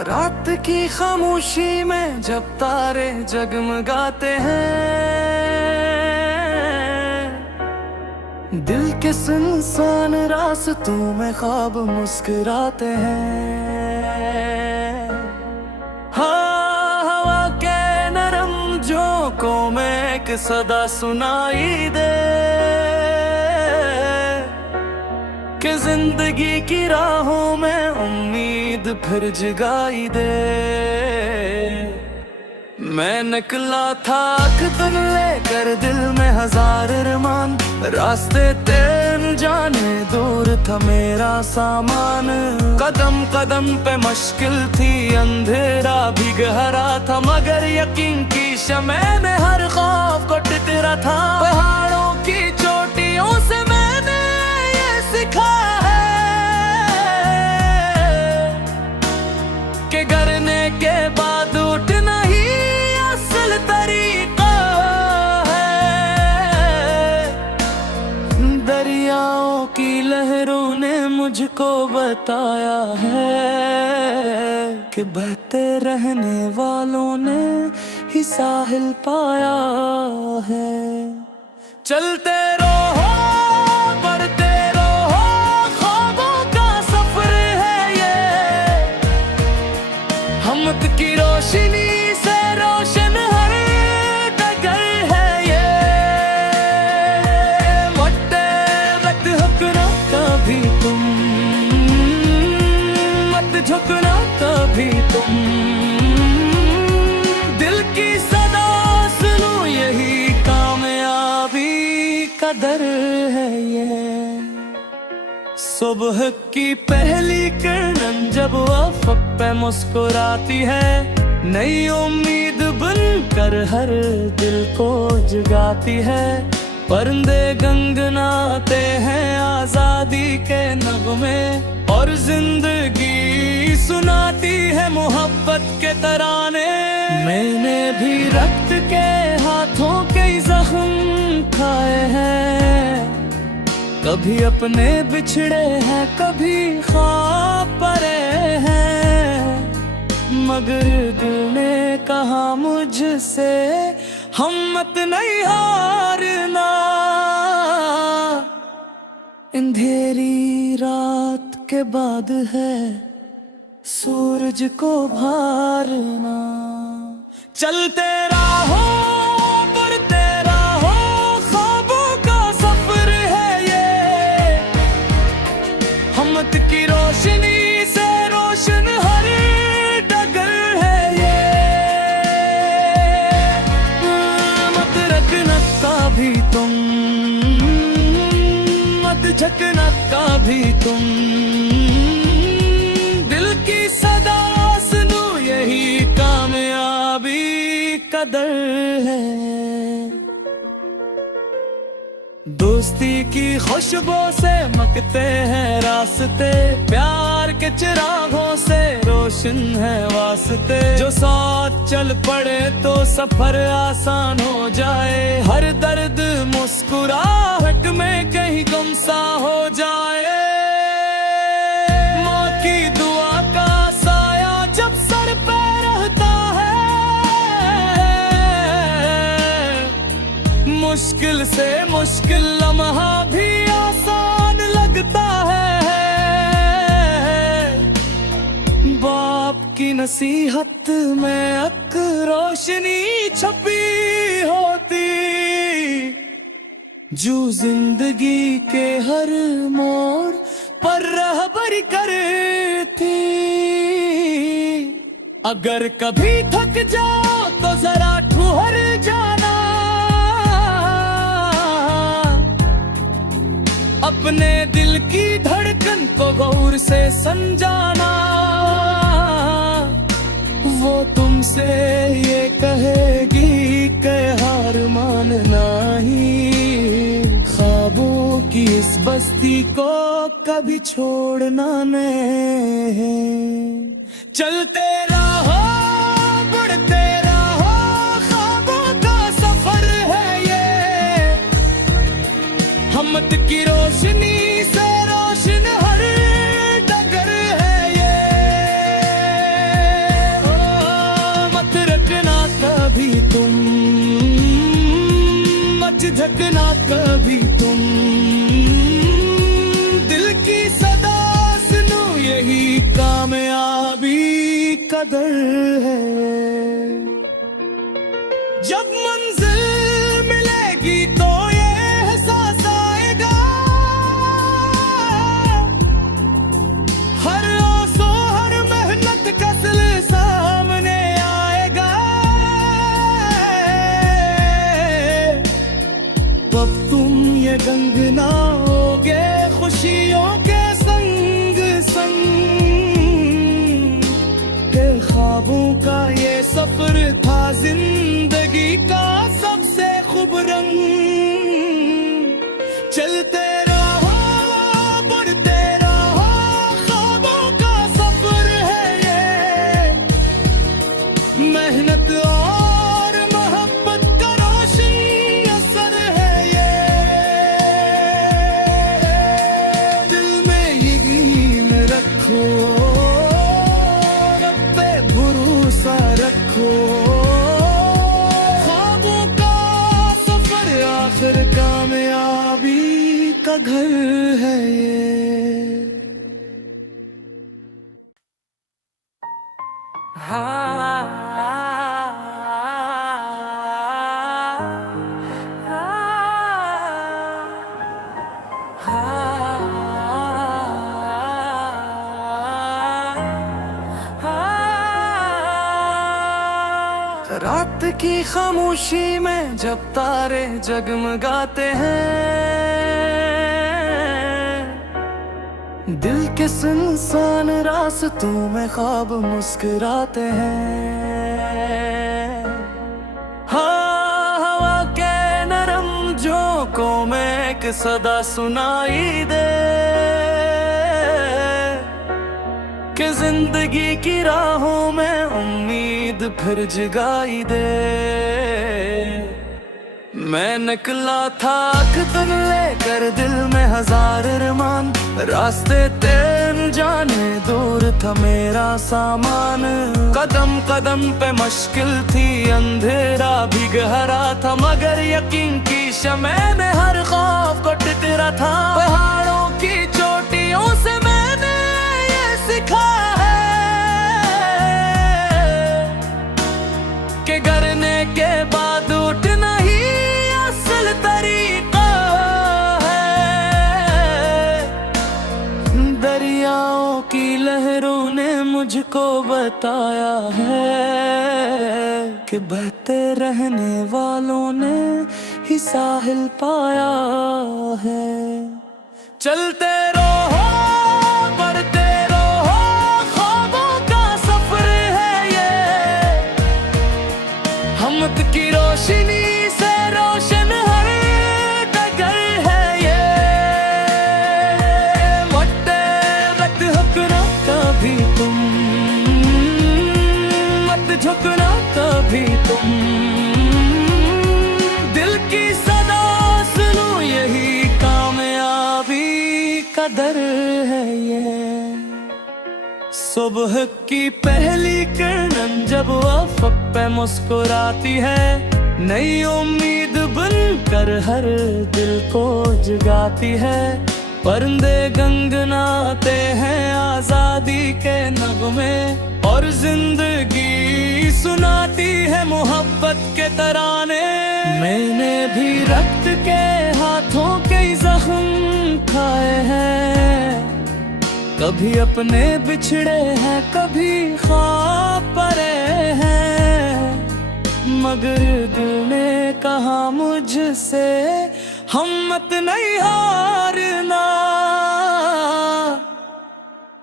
रात की खामोशी में जब तारे जगमगाते हैं, दिल के सुनसान रास्तों में ख्वाब मुस्कुराते हैं। हाँ, हवा के नरम झोंकों में एक सदा सुनाई दे कि जिंदगी की राहों में उम्मीद फिर जगाई दे। मैं निकला था अकदम लेकर दिल में हजार अरमान, रास्ते तेरे जाने दूर था मेरा सामान। कदम कदम पे मुश्किल थी, अंधेरा भी गहरा था, मगर यकीन की शमे में हर खौफ को टकरा था। पहाड़ों की चोटियों से मैंने ये सीखा है कि गिरने के बाद उठना ही असल तरीका है। दरियाओं की लहरों ने मुझको बताया है कि बहते रहने वालों ने ही साहिल पाया है। चलते रहो बढ़ते रहो, ख्वाबों का सफर है ये, हमत की रोशनी से रोशन हर डगर है ये। मत झुकना कभी तुम, मत झुकना कभी तुम, दिल की सदा सुनो यही कामयाबी का दर है ये। सुबह की पहली किरण जब अफ़क़ पे मुस्कुराती है, नई उम्मीद बनकर हर दिल को जगाती है। परिंदे गनगनाते हैं आजादी के नगमे, और जिंदगी सुनाती है मोहब्बत के तराने। मैंने भी रक्त के हाथों के जख्म खाए हैं, कभी अपने बिछड़े हैं, कभी ख्वाब परे हैं, मगर दिल ने कहा मुझसे हिम्मत नहीं हारना। अंधेरी रात के बाद है सूरज को भारना। चलते रहो बढ़ते रहो, ख्वाबों का सफर है ये, हमत की रोशनी से रोशन हर डगर है ये। मत रखना कभी तुम, मत झकना कभी तुम, दिल की सदा सुनो यही कामयाबी का दर है। दोस्ती की खुशबू से महकते हैं रास्ते, प्यार के चिरागों से रोशन है वास्ते। जो साथ चल पड़े तो सफर आसान हो जाए, हर दर्द मुस्कुराहट में कहीं गुमसा हो जाए। माँ की दुआ का साया जब सर पे रहता है, मुश्किल से मुश्किल लम्हा भी आसान लगता है। बाप की नसीहत में अक रोशनी छपी होती, जो जिंदगी के हर मोड़ पर रहबरी करती। अगर कभी थक जाओ तो जरा ठहर जाना, अपने दिल की धड़कन को गौर से समझाना। वो तुमसे ये कहेगी कि हार मानना ही, ख्वाबों की इस बस्ती को कभी छोड़ना नहीं। चलते रहो, बढ़ते रहो, ख्वाबों का सफर है ये। हिम्मत की रोशनी से रोशन हर डगर है ये। ओ, मत रखना कभी तुम, मत झकना कभी तुम। दिल की सदा सुनो, यही कामयाबी कदर है। जब मंजिल मिलेगी तो ये एहसास आएगा, हर आंसू हर मेहनत का सिल सामने आएगा। तब तुम ये गंगनाओगे खुशियों के संग संग। के ख्वाबों का ये सफर था जिंदगी का सबसे खूब रंग। चलते रहो, बढ़ते रहो, ख्वाबों का सफर है ये। मेहनत और मोहब्बत का रोशन असर है ये। दिल में यकीन रखो, रब पे भरोसा रखो। ख्वाबों का सफर आखिर कामयाबी का घर है ये। रात की खामोशी में जब तारे जगमगाते हैं, दिल के सुनसान रास्तों में ख्वाब मुस्कुराते हैं। हाँ, हवा के नरम झोंकों में एक सदा सुनाई दे कि जिंदगी की राहों में उम्मीद फिर जगाई दे। मैं निकला था कदम लेकर, दिल में हजार अरमान। रास्ते तेरे जाने दूर था मेरा सामान। कदम कदम पे मुश्किल थी, अंधेरा भी गहरा था, मगर यकीन की शमे में हर खौफ को टकरा था। पहाड़ों की चोटियों से मैंने ये सीखा है कि गिरने के बाद उठना ही असल तरीका है। दरियाओं की लहरों ने मुझको बताया है कि बहते रहने वालों ने ही साहिल पाया है। चलते रहो, बढ़ते रहो, ख्वाबों का सफर है ये। हिम्मत की रोशनी से रोशन हर डगर है ये। मट्टे मत झुकना कभी तुम, मत झुकना कभी तुम। दिल की सदा सुनो, यही कामयाबी कदर है ये। सुबह की पहली किरण जब अफ़क़ पे मुस्कुराती है, नई उम्मीद बनकर हर दिल को जगाती है। परिंदे गनगनाते हैं आजादी के नगमे, और जिंदगी सुनाती है मोहब्बत के तराने। मैंने भी रक्त के हाथों के जख्म खाए हैं, कभी अपने बिछड़े हैं, कभी ख्वाब परे हैं। मगर दिल ने कहा मुझसे, हिम्मत नहीं हारना।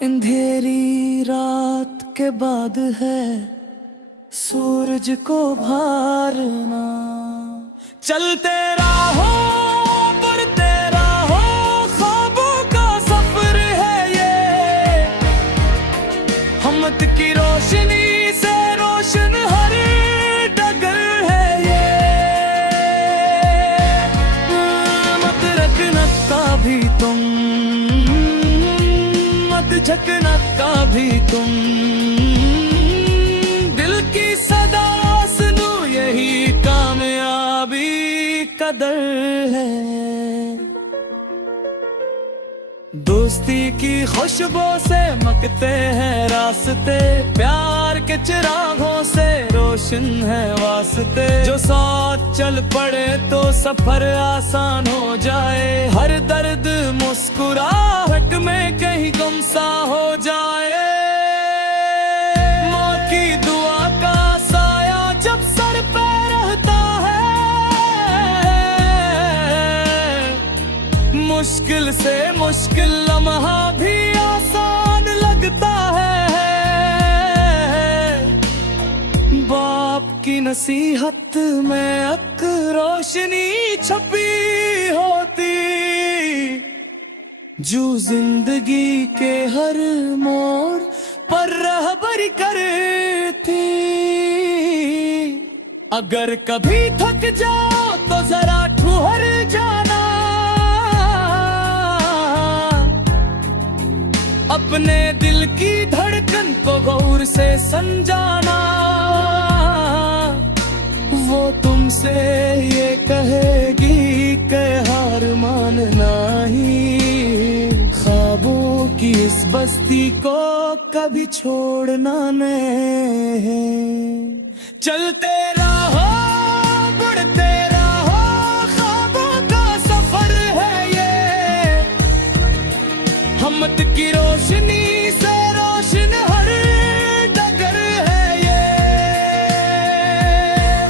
अंधेरी रात के बाद है सूरज को भारना। चलते रहो, बढ़ते रहो, ख्वाबों का सफर झकनका भी तुम, दिल की सदा सुनो यही कामयाबी कदर है। दोस्ती की खुशबू से मकते हैं रास्ते, प्यार के चिरागों से रोशन है वास्ते। जो साथ चल पड़े तो सफर आसान हो जाए, हर दर्द मुस्कुराहट में कहीं गम सा हो जाए। माँ की दुआ का साया जब सर पे रहता है, मुश्किल से मुश्किल लम्हा भी आसान लगता है। बाप की नसीहत में अक रोशनी छपी होती, जो जिंदगी के हर मोड़ पर रहबरी करती। अगर कभी थक जाओ तो जरा ठहर जाना, अपने दिल की धड़कन को गौर से समझाना। वो तुमसे ये कहेगी कि हार मानना ही, ख्वाबों की इस बस्ती को कभी छोड़ना नहीं। चलते रहो बढ़ते रहो, ख्वाबों का सफर है ये। हिम्मत की रोशनी से रोशन हर डगर है ये।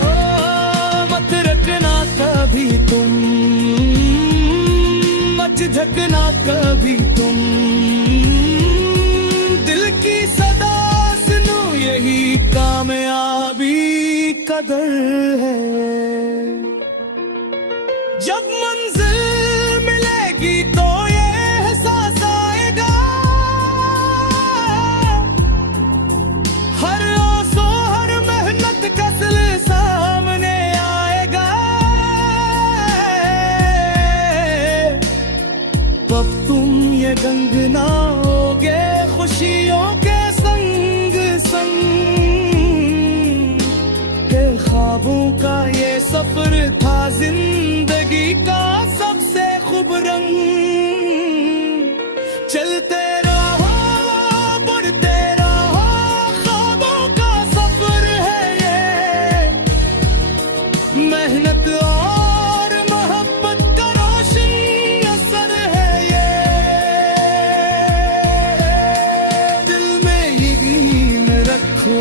ओ मत रखना कभी तुम, मत झकना कभी तुम, दिल की सदा सुनो यही कामयाबी कदर है। जब मंजिल मिलेगी तो ये एहसास आएगा, हर आंसू हर मेहनत का सिल सामने आएगा। तब तुम ये गंगनाओगे खुशियों के संग संग, के ख्वाबों का ये सफर था जिंदगी का सबसे खूब रंग। चलते रहो बढ़ते रहो, ख्वाबों का सफर है ये। मेहनत और मोहब्बत का रोशन असर है ये। दिल में यकीन रखो,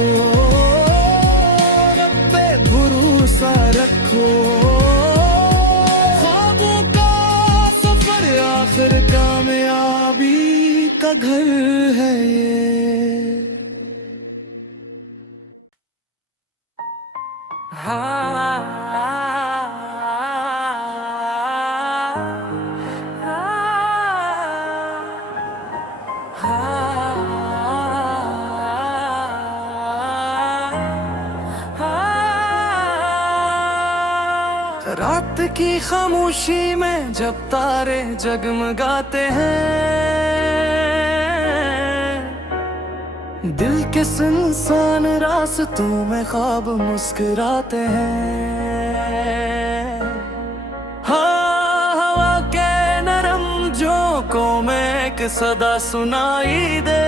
रब पे भरोसा रखो, ख्वाबों का सफर आखिर कामयाबी का घर है ये। रात की खामोशी में जब तारे जगमगाते हैं, दिल के सुनसान रास्तों में ख्वाब मुस्कुराते हैं। हाँ हवा के नरम झोंकों में एक सदा सुनाई दे,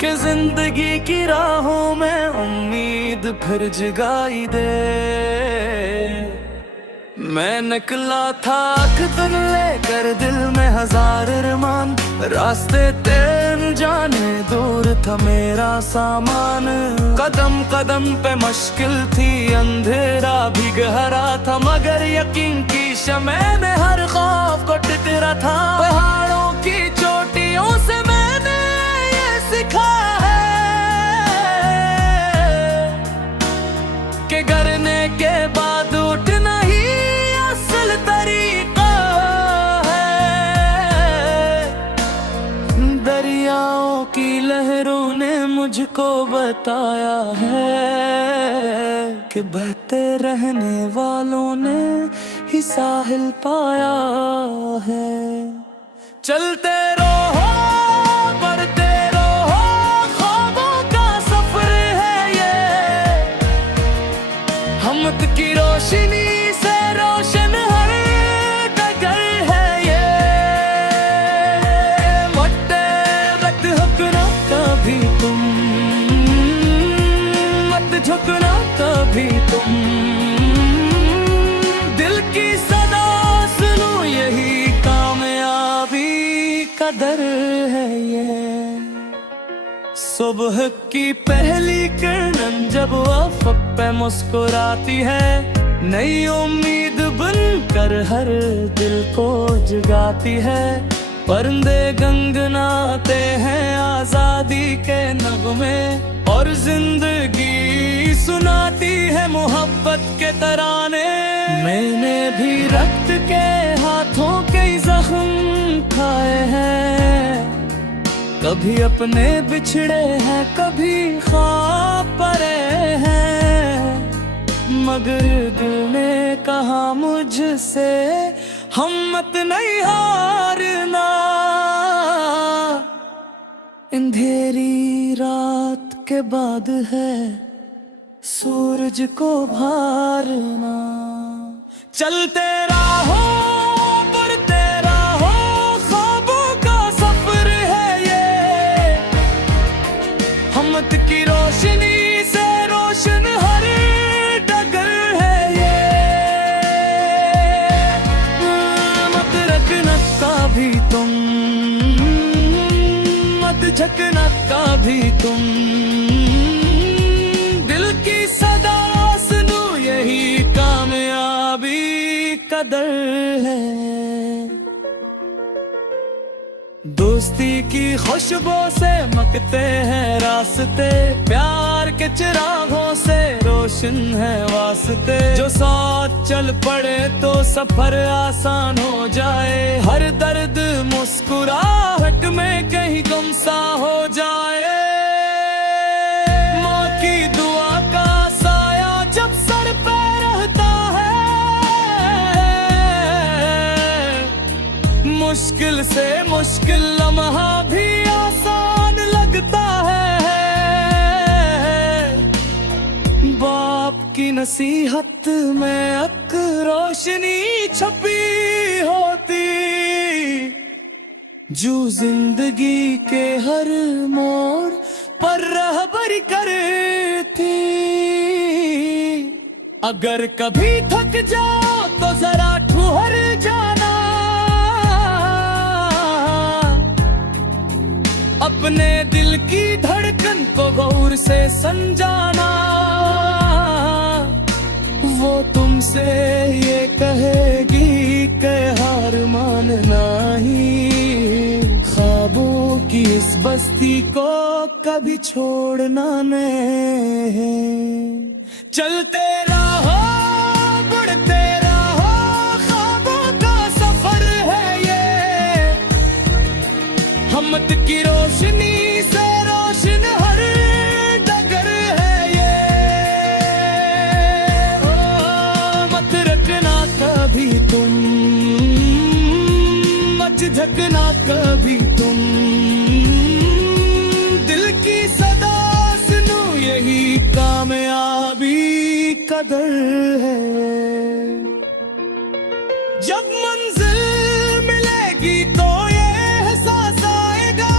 कि जिंदगी की राहों में उम्मीद फिर जगाई दे। मैं निकला था दिन लेकर दिल में हजार अरमान, रास्ते तेरे जाने दूर था मेरा सामान। कदम कदम पे मुश्किल थी, अंधेरा भी गहरा था, मगर यकीन की शमे में हर खौफ को टकरा था। पहाड़ों की चोटियों से मैंने ये सीखा है कि गिरने के बाद उठना ही असल तरीका है। दरियाओं की लहरों ने मुझको बताया है कि बहते रहने वालों ने ही साहिल पाया है। चलते रहो बढ़ते रहो, ख्वाबों का सफर है ये, हमत की रोशनी से रोशन हर डगर है ये। मत झुकना कभी तुम, मत झुकना कभी तुम, दिल की सदा सुनो यही कामयाबी कदर है ये। सुबह की पहली किरण जब अफ़क़ पे मुस्कुराती है, नई उम्मीद बनकर हर दिल को जगाती है। परिंदे गुनगुनाते हैं आजादी के नगमे, और जिंदगी सुनाती है मोहब्बत के तराने। मैंने भी रक्त के हाथों के जख्म खाए हैं, कभी अपने बिछड़े हैं कभी ख्वाब परे हैं, मगर दिल ने कहा मुझसे हिम्मत नहीं हारना। अंधेरी रात के बाद है सूरज को भारना। चलते रहो बढ़ते रहो, ख्वाबों का सफर है ये, हिम्मत की रोशनी से रोशन हर डगर है ये। मत रखना कभी तुम, मत झुकना कभी तुम, दिल की सदा सुनो यही कामयाबी कदर है। दोस्ती की खुशबू से महकते हैं रास्ते, प्यार के चिरागों से रोशन है वास्ते। जो साथ चल पड़े तो सफर आसान हो जाए, हर दर्द मुस्कुराहट में कहीं गम सा हो जाए। माँ की दुआ का साया जब सर पे रहता है, मुश्किल से मुश्किल लम्हा भी आसान लगता है। बाप की नसीहत में अक रोशनी छपी होती, जो जिंदगी के हर मोड़ पर रहबरी करती। अगर कभी थक जाओ तो जरा ठहर जाना, अपने दिल की धड़कन को गौर से समझाना। वो तुमसे ये कहेगी कि हार मानना ही, ख्वाबों की इस बस्ती को कभी छोड़ना नहीं। चलते रहो बढ़ते रहो, ख्वाबों का सफर है ये, हिम्मत की रोशनी से रोशन हर डगर है ये। मत रखना कभी तुम, मत झुकना कभी तुम, दिल की सदा सुनो यही कामयाबी कदर है। जब मंजिल मिलेगी तो ये एहसास आएगा,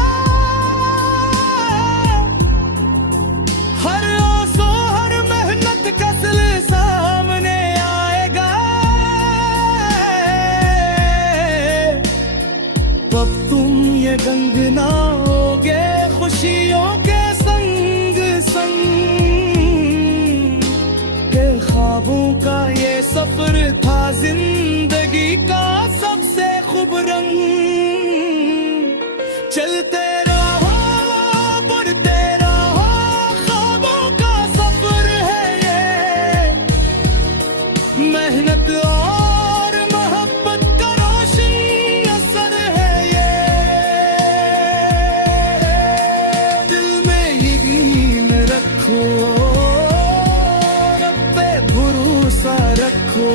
हर आंसू हर मेहनत का सिल सामने आएगा। तब तुम ये गंगनाओगे खुशियों के संग संग, के ख्वाबों का ये सफर था जिंदगी का सबसे खूब रंग। चलते रहो बढ़ते रहो, ख्वाबों का सफर है ये, मेहनत और मोहब्बत का रोशन असर है ये। दिल में यकीन रखो, रब पे भरोसा रखो,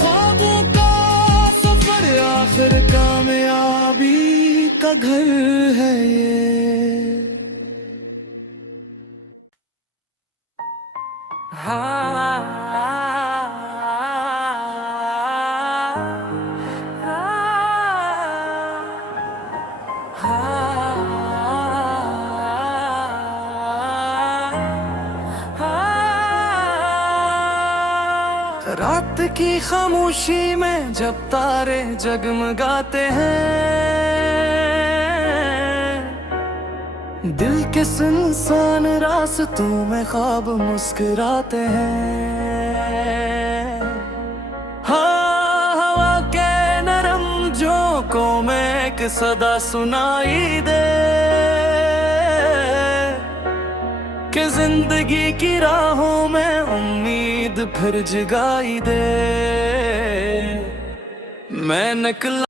ख्वाबों का सफर आखिर काम का घर है ये। रात की खामोशी में जब तारे जगमगाते हैं, दिल के सुनसान रास्तों में ख्वाब मुस्कुराते हैं। हाँ, हवा के नरम झोंकों में एक सदा सुनाई दे कि जिंदगी की राहों में उम्मीद फिर जगाई दे। मैं निकला